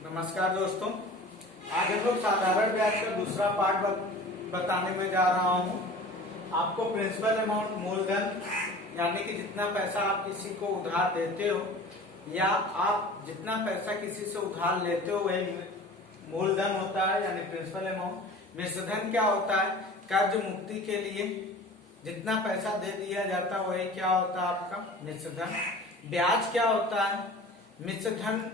नमस्कार दोस्तों, आज हम लोग साधारण ब्याज का दूसरा पार्ट बताने में जा रहा हूँ। आपको प्रिंसिपल अमाउंट मूलधन यानी कि जितना पैसा आप किसी को उधार देते हो या आप जितना पैसा किसी से उधार लेते हो वही मूलधन होता है यानी प्रिंसिपल अमाउंट। मिश्रधन क्या होता है? कर्ज मुक्ति के लिए जितना पैसा दे दिया जाता है वही क्या होता है आपका मिश्रधन। ब्याज क्या होता है? मिश्रधन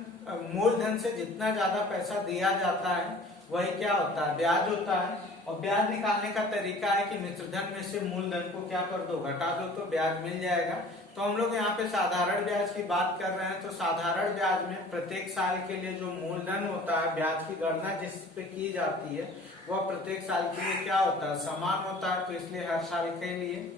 मूलधन से जितना ज्यादा पैसा दिया जाता है वही क्या होता है ब्याज होता है। और ब्याज निकालने का तरीका है कि मिश्रधन में से मूलधन को क्या कर दो, घटा दो तो ब्याज मिल जाएगा। तो हम लोग यहाँ पे साधारण ब्याज की बात कर रहे हैं। तो साधारण ब्याज में प्रत्येक साल के लिए जो मूलधन होता है, ब्याज की गणना जिस पे की जाती है वह प्रत्येक साल के लिए क्या होता है, समान होता है। तो इसलिए हर साल के लिए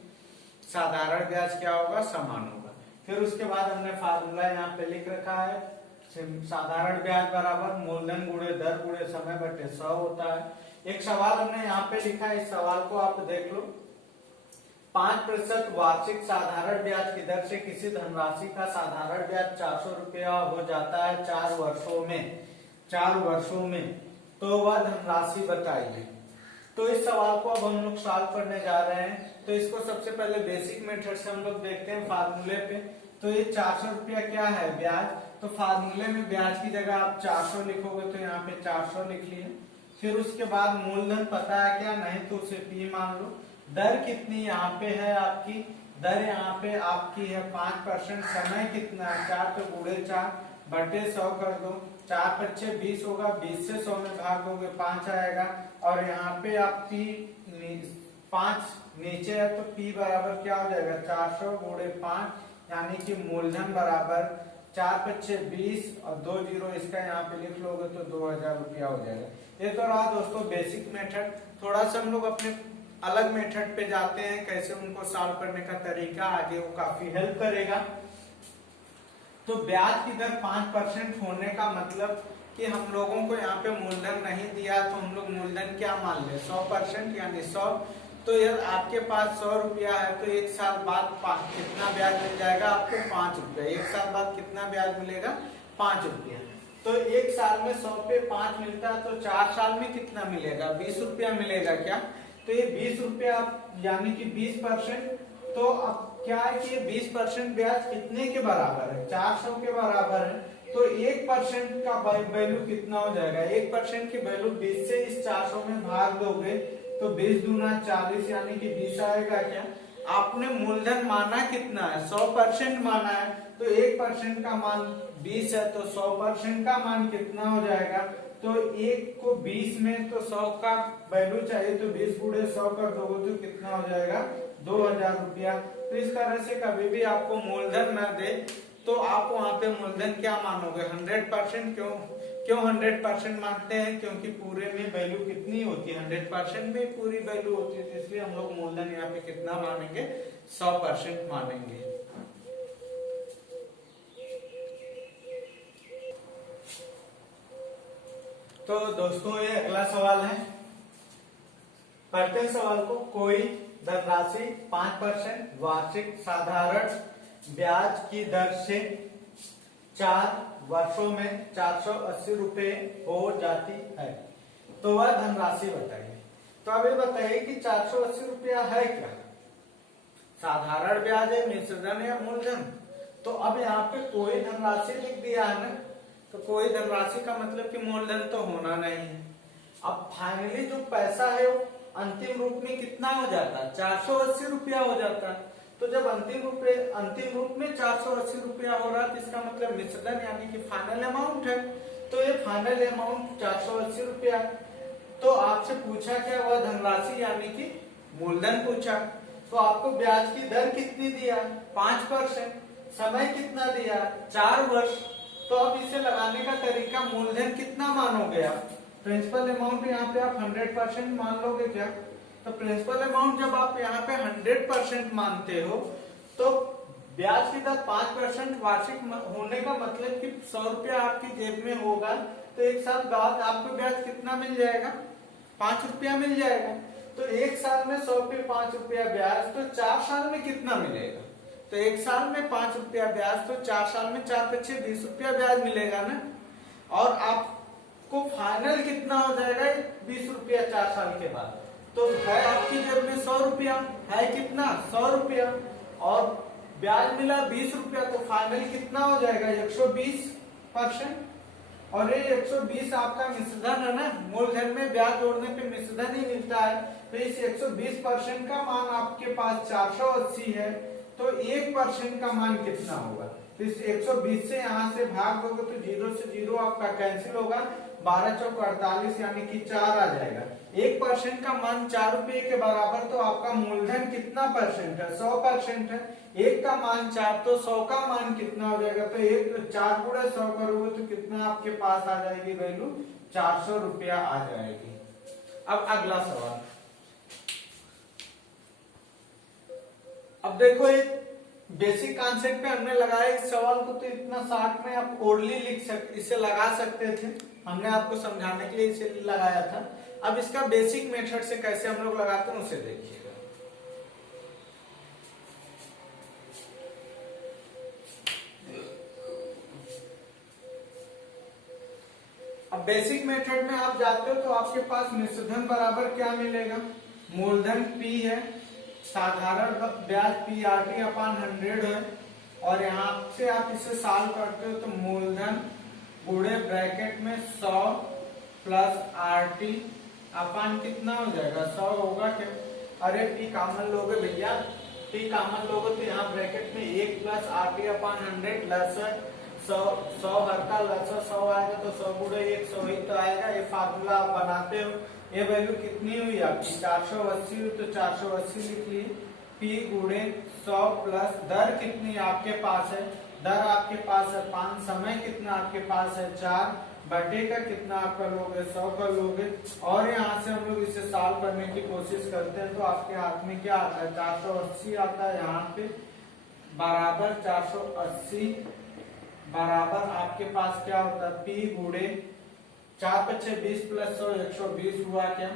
साधारण ब्याज क्या होगा, समान होगा। फिर उसके बाद हमने फार्मूला यहाँ पे लिख रखा है, साधारण ब्याज बराबर मूलधन गुणे दर गुणे समय बटे 100 होता है। एक सवाल हमने यहाँ पे लिखा है, इस सवाल को आप देख लो। 5% वार्षिक साधारण ब्याज की दर से किसी धनराशि का साधारण ब्याज 400 रुपया हो जाता है 4 वर्षों में, तो वह धनराशि बताइए। तो इस सवाल को अब हम लोग सॉल्व करने जा रहे हैं। तो इसको सबसे पहले बेसिक मेथड से हम लोग देखते हैं फार्मूले पे। तो ये 400 रुपया क्या है, ब्याज। तो फार्मूले में ब्याज की जगह आप 400 लिखोगे तो यहाँ पे 400 लिख लिए। फिर उसके बाद मूलधन पता है क्या, नहीं तो उसे P मान लो। दर कितनी यहाँ पे है आपकी, दर यहाँ पे आपकी है 5%। समय कितना है, 4 तो गुणे 4 बटे 100 कर दो। 4 पच्चे 20 होगा, 20 से 100 में भाग दोगे 5 आएगा। और यहाँ पे आप P 5 नीचे है तो P बराबर क्या हो जाएगा, 400 गुणे 5 यानी कि मूलधन बराबर 4 पच्चे 20 और 2 जीरो इसका यहाँ पे लिख लोगे तो 2000 रुपया हो जाएगा। ये तो रहा दोस्तों बेसिक मेथड। थोड़ा सा हम लोग अपने अलग मेथड पे जाते हैं, कैसे उनको सॉल्व करने का तरीका आगे वो काफी हेल्प करेगा। तो ब्याज की दर 5% होने का मतलब कि हम लोगों को यहाँ पे मूलधन नहीं दिया तो हम लोग मूलधन क्या मान ले, 100% यानी 100। तो यदि आपके पास 100 रुपया है तो एक साल बाद कितना ब्याज मिल जाएगा आपको, 5 रुपया। एक साल बाद कितना ब्याज मिलेगा, 5 रुपया। तो एक साल में 100 पे 5 मिलता है तो 4 साल में कितना मिलेगा, 20 रुपया मिलेगा क्या। तो ये 20 रुपया यानी कि 20%। तो अब क्या है कि 20% ब्याज कितने के बराबर है, 400 के बराबर है। तो 1% का वैल्यू कितना हो जाएगा, 1% की वैल्यू 20 से इस 400 में भाग दोगे तो 20 दूना 40 यानी कि 20 आएगा क्या। आपने मूलधन माना कितना है, 100% माना है। तो 1% का मान 20 है तो 100% का मान कितना हो जाएगा। तो 1 को 20 में तो 100 का वैल्यू चाहिए तो 20 गुणे 100 कर दोगे तो कितना हो जाएगा, 2000 रुपया। तो इस तरह से कभी भी आपको मूलधन न दे तो आप वहां पे मूलधन क्या मानोगे, 100%। क्यों 100% मानते हैं, क्योंकि पूरे में वैल्यू कितनी होती है, 100% में पूरी वैल्यू होती है। इसलिए हम लोग मूलधन यहाँ पे कितना मानेंगे, 100% मानेंगे। तो दोस्तों ये अगला सवाल है, पढ़ते हैं सवाल को। कोई धनराशि 5% वार्षिक साधारण ब्याज की दर से 4 वर्षों में 480 रुपए हो जाती है, तो वह धनराशि बताइए। तो अब ये बताइए कि 480 रुपया है क्या, साधारण ब्याज है, मिश्रधन या मूलधन। तो अब यहाँ पे कोई धनराशि लिख दिया है ना, तो कोई धनराशि का मतलब कि मूलधन तो होना नहीं है। अब फाइनली जो पैसा है वो अंतिम रूप में कितना हो जाता है, 480 रुपया हो जाता है। तो जब अंतिम रूप में 480 रुपया हो रहा है तो इसका मतलब मिश्रधन यानी कि फाइनल अमाउंट है। तो ये फाइनल अमाउंट 480 रुपया। तो आपसे पूछा क्या, वह धनराशि यानी कि मूलधन पूछा। तो आपको ब्याज की दर कितनी दिया, 5%। समय कितना दिया, 4 वर्ष। तो अब इसे लगाने का तरीका, मूलधन कितना मानोगे आप, प्रिंसिपल अमाउंट यहाँ पे आप 100% मान लोगे क्या। तो प्रिंसिपल अमाउंट जब आप यहाँ पे 100% मानते हो तो ब्याज की दर 5% वार्षिक होने का मतलब कि 100 रुपया आपकी जेब में होगा तो एक साल बाद आपको ब्याज कितना मिल जाएगा, 5 रुपया मिल जाएगा। तो एक साल में 100 पे 5 रुपया ब्याज, तो 4 साल में कितना मिलेगा। तो एक साल में 5 रुपया ब्याज तो 4 साल में 4 पच्चे 20 रुपया ब्याज मिलेगा ना। और आप तो फाइनल कितना हो जाएगा 20 रुपया 4 साल के बाद। तो है आपकी जेब में 100 रुपया, है कितना 100 रुपया, और ब्याज मिला 20 रुपया, तो फाइनल कितना हो जाएगा 120%। और ये 120 आपका मिश्रधन है ना, मूलधन में ब्याज जोड़ने पे मिश्रधन ही मिलता है। तो इस 120% का मान आपके पास 480 है, तो 1% का मान कितना होगा। तो इस 120 से यहाँ से भाग दोगे तो 0 से 0 आपका कैंसिल होगा, 12 चौक 48 यानी कि 4 आ जाएगा। 1% का मान 4 रुपये के बराबर, तो आपका मूलधन कितना परसेंट है 100% है। 1 का मान 4, तो 100 का मान कितना हो जाएगा, तो 4 गुणा 100 करोगे तो कितना आपके पास आ जाएगी वैल्यू 400 रुपया आ जाएगी। अब अगला सवाल, अब देखो एक बेसिक कॉन्सेप्ट पे हमने लगाया इस सवाल को, तो इतना शॉर्ट में आप ओरली इसे लगा सकते थे, हमने आपको समझाने के लिए इसे लगाया था। अब इसका बेसिक मेथड से कैसे हम लोग लगाते हैं उसे देखिएगा। अब बेसिक मेथड में आप जाते हो तो आपके पास मिश्रधन बराबर क्या मिलेगा, मूलधन P है, साधारण ब्याज PRT अपान 100 है, और यहाँ से आप इसे सॉल्व करते हो तो मूलधन बूढ़े ब्रैकेट में 100 प्लस RT अपान कितना हो जाएगा 100 होगा क्या। अरे P कॉमन लोगे भैया, P कॉमन लोगे तो यहाँ ब्रैकेट में 1 प्लस RT अपान 100 लस 100 हरता लस 100 आएगा, तो 100 गुणे 1 100 ही तो आएगा। ये फार्मूला आप बनाते हो, ये वैल्यू कितनी हुई आपकी 480 हुई, तो 480 लिख लिए। P गुणे 100 प्लस दर कितनी आपके पास है, दर आपके पास है 5, समय कितना आपके पास है 4, बटे का कितना आप कर लोगे 100 कर लोगे, और यहाँ से हम लोग इसे सॉल्व करने की कोशिश करते हैं। तो आपके हाथ में क्या आता है 480 आता है, यहाँ पे बराबर 480 बराबर आपके पास क्या होता है P गुणे 4 पच्चे 20 प्लस 100 120 हुआ क्या,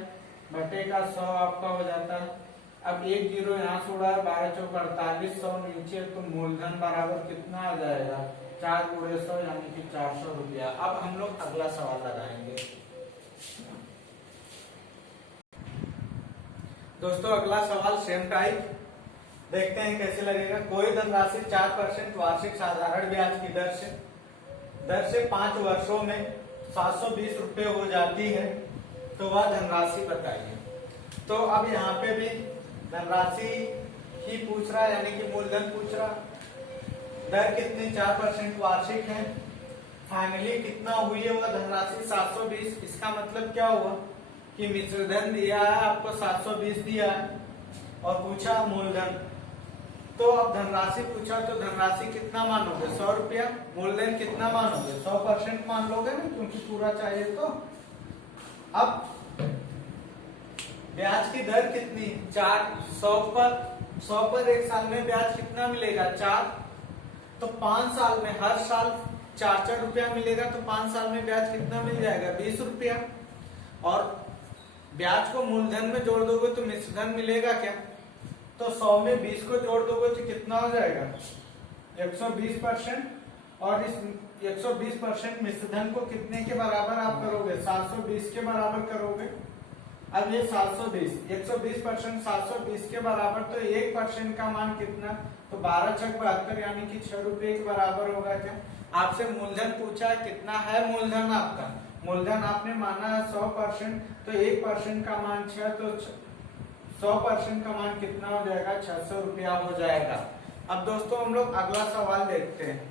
बटे का 100 आपका हो जाता है। अब 1 0 यहाँ से उड़ा, 12 चौक 48, 100 नीचे, तो मूलधन बराबर कितना आ जाएगा 4 गुणे 100 यानी कि 400 रुपया। अब हम लोग अगला सवाल लगाएंगे। दोस्तों अगला सवाल सेम टाइप, देखते हैं कैसे लगेगा। कोई धनराशि 4% वार्षिक साधारण ब्याज की दर से 5 वर्षों में 720 रुपये हो जाती है, तो वह धनराशि बताइए। तो अब यहाँ पे भी धनराशि ही पूछ रहा है, यानी कि मूलधन पूछ रहा। दर कितनी 4% वार्षिक है, फाइनली कितना हुई है वह धनराशि 720। इसका मतलब क्या हुआ कि मिश्रधन दिया है आपको 720 दिया है और पूछा मूलधन, तो अब धनराशि पूछा तो धनराशि कितना मानोगे 100 रुपया, मूलधन कितना मानोगे 100% मान लोगे ना, क्योंकि पूरा चाहिए। तो अब ब्याज की दर कितनी 4, 100 पर 1 साल में ब्याज कितना मिलेगा 4, तो 5 साल में हर साल 4 रुपया मिलेगा, तो 5 साल में ब्याज कितना मिल जाएगा 20 रुपया। और ब्याज को मूलधन में जोड़ दोगे तो मिश्रधन मिलेगा क्या, तो 100 में 20 को जोड़ दोगे तो कितना हो जाएगा 120%, और इस 120% मिश्रधन को कितने के बराबर आप करोगे 720 के बराबर करोगे। अब ये 720 120% 720 के बराबर, तो 1% का मान कितना, तो 12 छक 72 यानी कि 6 रुपये के बराबर होगा क्या। आपसे मूलधन पूछा है, कितना है मूलधन आपका, मूलधन आपने माना है 100%, तो 1% का मान 6, तो 100% का मान कितना हो जाएगा 600 रुपया हो जाएगा। अब दोस्तों हम लोग अगला सवाल देखते हैं।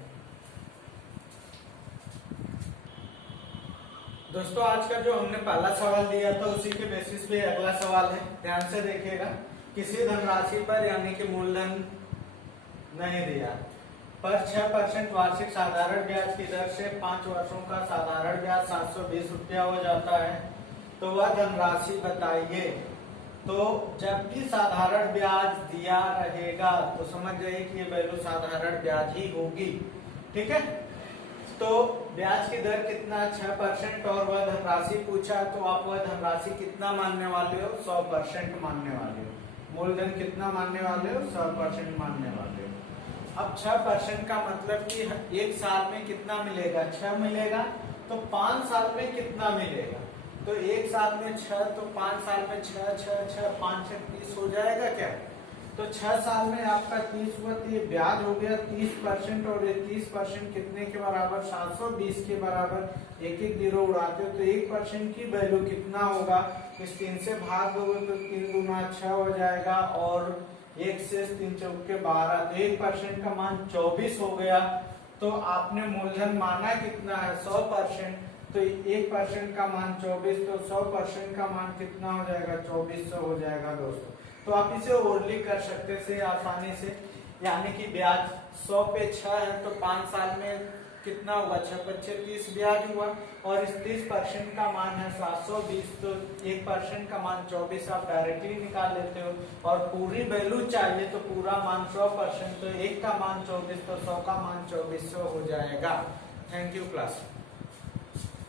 दोस्तों आज का जो हमने पहला सवाल दिया था उसी के बेसिस पे अगला सवाल है, ध्यान से देखिएगा। किसी धनराशि पर यानी कि मूलधन नहीं दिया पर 6% वार्षिक साधारण ब्याज की दर से 5 वर्षों का साधारण ब्याज 720 रुपया हो जाता है, तो वह धनराशि बताइए। तो जब भी साधारण ब्याज दिया रहेगा तो समझ जाइए कि ये वैल्यू साधारण ब्याज ही होगी, ठीक है। तो ब्याज की दर कितना 6% और वह धनराशि पूछा, तो आप वह धनराशि कितना मानने वाले हो 100% मानने वाले हो। मूलधन कितना मानने वाले हो 100% मानने वाले हो। अब 6% का मतलब कि 1 साल में कितना मिलेगा 6 मिलेगा, तो 5 साल में कितना मिलेगा? तो एक साल में 6, तो 5 साल में 6 6 6 5 6 30 हो जाएगा क्या? तो 6 साल में आपका 30 हुआ, तो ये ब्याज हो गया 30%, और ये 30% कितने के बराबर? 720 के बराबर। एक एक जीरो उड़ाते हो तो 1% की वैल्यू कितना होगा? इस 3 से भाग दोगे तो 3 दूना 6 हो जाएगा, और 1 से 3 चौके 12, तो 1% का मान 24 हो गया। तो आपने मूलधन माना कितना है? 100%, तो 1% का मान 24, तो 100% का मान कितना हो जाएगा? 2400 हो जाएगा दोस्तों। तो आप इसे ओरली कर सकते थे आसानी से, यानी कि ब्याज 100 पे 6 है, तो 5 साल में कितना हुआ? 6 25 30 ब्याज हुआ, और इस 30% का मान है 720, तो 1% का मान 24 आप डायरेक्टली निकाल लेते हो। और पूरी वैल्यू चाहिए तो पूरा मान 100%, तो 1 का मान 24, तो 100 का मान 2400 हो जाएगा। Thank you class.